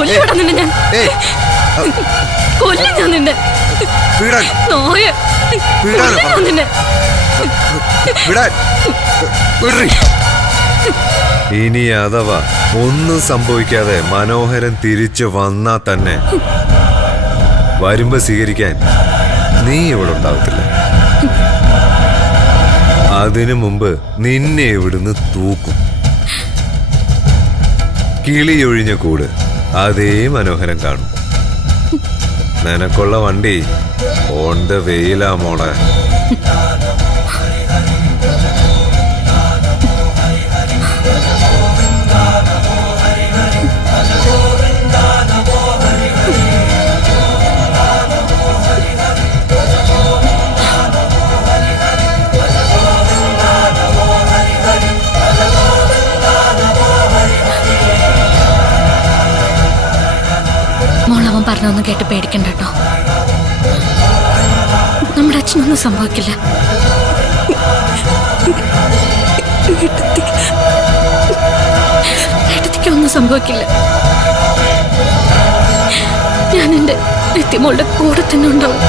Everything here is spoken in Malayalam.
കൊല്ലിവിടാ നിന്നെ ഞാൻ. കൊല്ലം ഞാൻ നിന്നെ. നോയ നിന്നെ. ഇനി അഥവാ ഒന്നും സംഭവിക്കാതെ മനോഹരൻ തിരിച്ചു വന്നാ തന്നെ വരുമ്പോ സ്വീകരിക്കാൻ നീ ഇവിടെ ഉണ്ടാവത്തില്ല. അതിനു മുമ്പ് നിന്നെ ഇവിടുന്ന് തൂക്കും. കിളിയൊഴിഞ്ഞ കൂട് അതേ മനോഹരൻ കാണും. നിനക്കുള്ള വണ്ടി ഓൺ ദ വേയിലാ മോളെ. മോളവൻ പറഞ്ഞൊന്നും കേട്ട് പേടിക്കണ്ട കേട്ടോ. നമ്മുടെ അച്ഛനൊന്നും സംഭവിക്കില്ല. ഏട്ടത്തിക്കൊന്നും സംഭവിക്കില്ല. ഞാൻ എന്റെ നിത്യമോളുടെ കൂടെ തന്നെ ഉണ്ടാവും.